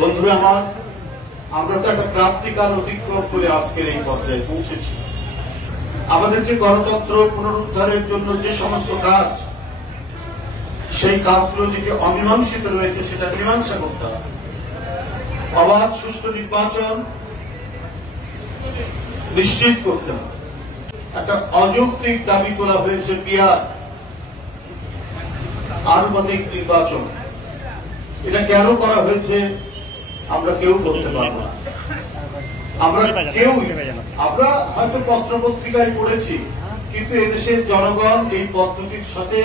বন্ধুরা আমার, আমরা তো একটা ক্রান্তিকাল অতিক্রম করে আজকের এই পর্যায়ে পৌঁছেছি। আমাদেরকে গণতন্ত্র পুনরুদ্ধারের জন্য যে সমস্ত কাজ, সেই কাজগুলো যেটি অমীমাংসিত রয়েছে সেটা মীমাংসা করতে হবে। অবাধ সুষ্ঠু নির্বাচন নিশ্চিত করতে হবে। একটা অযৌক্তিক দাবি করা হয়েছে পিয়ার আনুপাতিক নির্বাচন। এটা কেন করা হয়েছে আমরা কেউ বলতে পারবো না। আমরা হয়তো পত্রপত্রিকায় পড়েছি, কিন্তু এদেশের জনগণ এই পদ্ধতির সাথে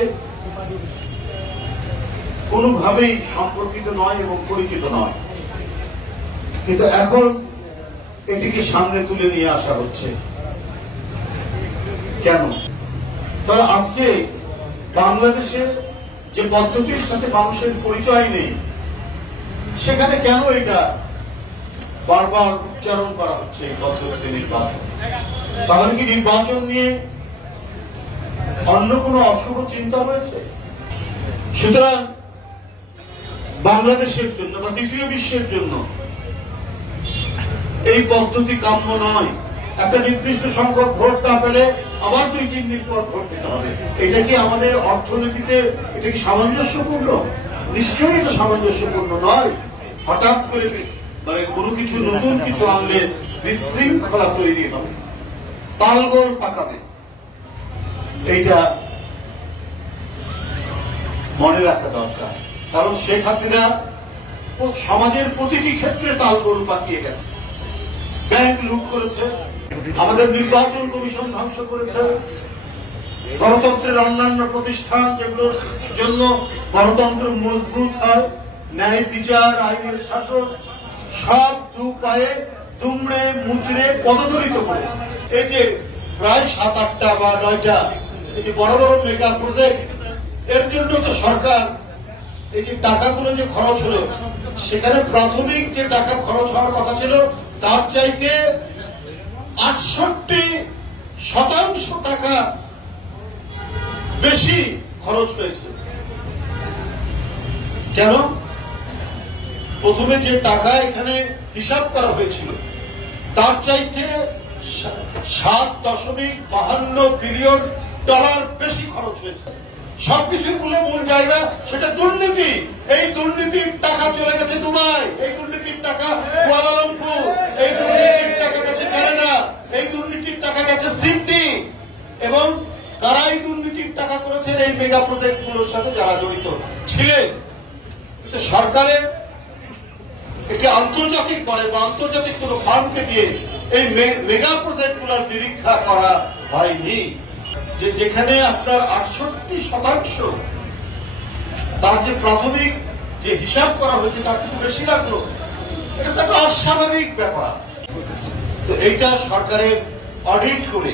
কোনোভাবেই সম্পর্কিত নয় এবং পরিচিত নয়। কিন্তু এখন এটিকে সামনে তুলে নিয়ে আসা হচ্ছে কেন? তাহলে আজকে বাংলাদেশে যে পদ্ধতির সাথে মানুষের পরিচয় নেই, সেখানে কেন এটা বারবার উচ্চারণ করা হচ্ছে এই পদ্ধতিতে নির্বাচন? তাহলে কি নির্বাচন নিয়ে অন্য কোন অশুভ চিন্তা রয়েছে? সুতরাং বাংলাদেশের জন্য বা দ্বিতীয় বিশ্বের জন্য এই পদ্ধতি কাম্য নয়। একটা নির্দিষ্ট সংখ্যক ভোট না পেলে আবার 2-3 দিন পর ভোট দিতে হবে। এটা কি আমাদের অর্থনীতিতে এটা কি সামঞ্জস্যপূর্ণ? নিশ্চয়ই এটা সামঞ্জস্যপূর্ণ নয়। হঠাৎ করে কোনো কিছু নতুন কিছু আনলে বিশৃঙ্খলা তৈরি হবে, তালগোল পাকাবে। এইটা মনে রাখা দরকার। কারণ শেখ হাসিনা সমাজের প্রতিটি ক্ষেত্রে তালগোল পাকিয়ে গেছে। ব্যাংক লুট করেছে, আমাদের নির্বাচন কমিশন ধ্বংস করেছে, গণতন্ত্রের অন্যান্য প্রতিষ্ঠান যেগুলোর জন্য গণতন্ত্র মজবুত হয়, ন্যায় বিচার, আইনের শাসন, সব দু পায়ে দুমড়ে মুচড়ে পদদলিত করেছে। এই যে প্রায় 7-8টা বা 9টা এই যে বড় বড় মেগা প্রজেক্ট, এর জন্য তো সরকার এই যে টাকাগুলো যে খরচ হলো, সেখানে প্রাথমিক যে টাকা খরচ হওয়ার কথা ছিল তার চাইতে 68% টাকা বেশি খরচ হয়েছে। কেন? প্রথমে যে টাকা এখানে হিসাব করা হয়েছিল তার চাইতে $7.52 বিলিয়ন বেশি খরচ হয়েছে। সবকিছুর মূল জায়গা সেটা দুর্নীতি। এই দুর্নীতির টাকা চলে গেছে দুবাই, এই দুর্নীতির টাকা কুয়ালালামপুর, এই দুর্নীতির টাকা গেছে কানাডা, এই দুর্নীতির টাকা গেছে সিডনি। এবং কারা এই দুর্নীতির টাকা করেছেন? এই মেগা প্রজেক্টগুলোর সাথে যারা জড়িত ছিলেন। সরকারের এটি আন্তর্জাতিক বলে বা আন্তর্জাতিক কোন ফার্মকে দিয়ে এই মেগা প্রজেক্টগুলোর নিরীক্ষা করা হয়নি। যেখানে আপনার 68% তার যে প্রাথমিক যে হিসাব করা হয়েছে তার থেকে বেশি লাগলো, এটা তো একটা অস্বাভাবিক ব্যাপার। তো এইটা সরকারের অডিট করে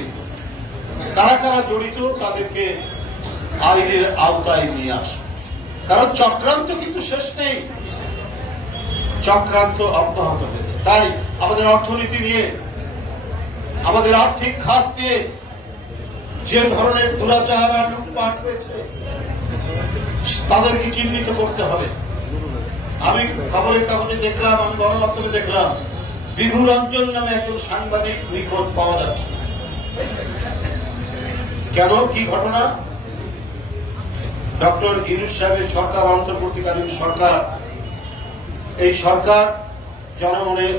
কারা কারা জড়িত তাদেরকে আইনের আওতায় নিয়ে আসে। কারণ চক্রান্ত কিন্তু শেষ নেই, চক্রান্ত অব্যাহত হয়েছে। তাই আমাদের অর্থনীতি নিয়ে, আমাদের আর্থিক খাত দিয়ে যে ধরনের দুরাচার আর লুটপাট হয়েছে তাদেরকে চিহ্নিত করতে হবে। আমি খবরের কাগজে দেখলাম, আমি গণমাধ্যমে দেখলাম, বিভু রঞ্জন নামে একজন সাংবাদিক নিখোঁজ পাওয়া যাচ্ছে। কেন? কি ঘটনা? ডক্টর ইউনূস সাহেবের সরকার, অন্তর্বর্তীকালীন সরকার, এই সরকার জনমনে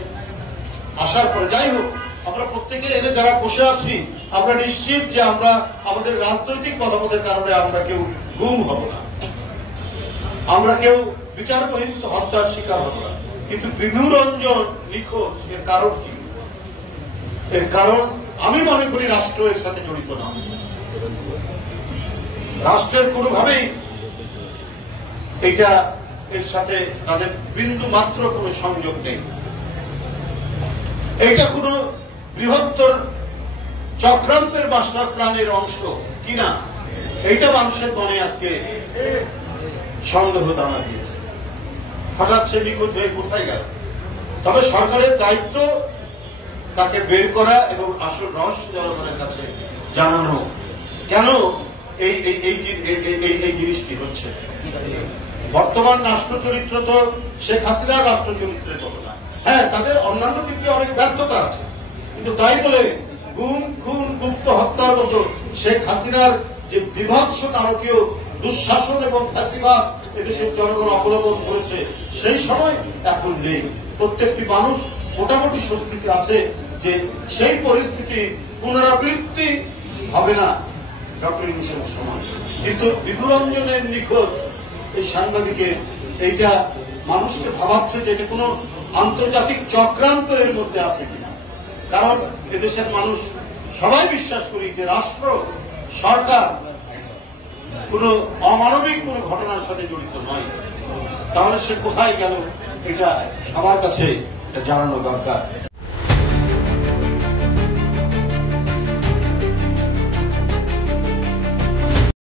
আসার পরে, যাই হোক, আমরা প্রত্যেকে এনে যারা বসে আছি আমরা নিশ্চিত যে আমরা আমাদের রাজনৈতিক মতামতের কারণে আমরা কেউ গুম হব না, আমরা কেউ বিচার বহির্ভূত হত্যার শিকার হব না। কিন্তু বিভু রঞ্জন নিখোঁজ, এর কারণ কি? এর কারণ আমি মনে করি রাষ্ট্র এর সাথে জড়িত না। রাষ্ট্রের কোনোভাবেই এটা এর সাথে তাদের বিন্দু মাত্র কোনো সংযোগ নেই। এটা কোন বৃহত্তর চক্রান্তের মাস্টার প্ল্যানের অংশ কিনা, এইটা মানুষের মনে আজকে সন্দেহ দানা দিয়েছে। হঠাৎ সে নিখোঁজ হয়ে কোথায় গেল? তবে সরকারের দায়িত্ব তাকে বের করা এবং আসল রহস্য জনগণের কাছে জানানো, কেন এই জিনিসটি হচ্ছে। বর্তমান রাষ্ট্র চরিত্র তো শেখ হাসিনার রাষ্ট্র চরিত্রের মতো না। হ্যাঁ, তাদের অন্যান্য দিক দিয়ে অনেক ব্যর্থতা আছে, কিন্তু তাই বলে গুম খুন গুপ্ত হত্যার মতো শেখ হাসিনার যে বিভৎস নারকীয় দুঃশাসন এবং ফ্যাসিবাদ এদেশের জনগণ অবলম্বন করেছে সেই সময় এখন নেই। প্রত্যেকটি মানুষ মোটামুটি স্বস্তিতে আছে যে সেই পরিস্থিতি পুনরাবৃত্তি হবে না ডক্টর ইউনূসের সময়। কিন্তু বিভুরঞ্জনের নিখোঁজ এই সাংবাদিকের এইটা মানুষকে ভাবাচ্ছে যে এটা কোন আন্তর্জাতিক চক্রান্ত এর মধ্যে আছে কিনা। কারণ এদেশের মানুষ সবাই বিশ্বাস করি যে রাষ্ট্র সরকার কোন অমানবিক কোন ঘটনার সাথে জড়িত নয়। তাহলে সে কোথায় গেল এটা সবার কাছে জানানো দরকার।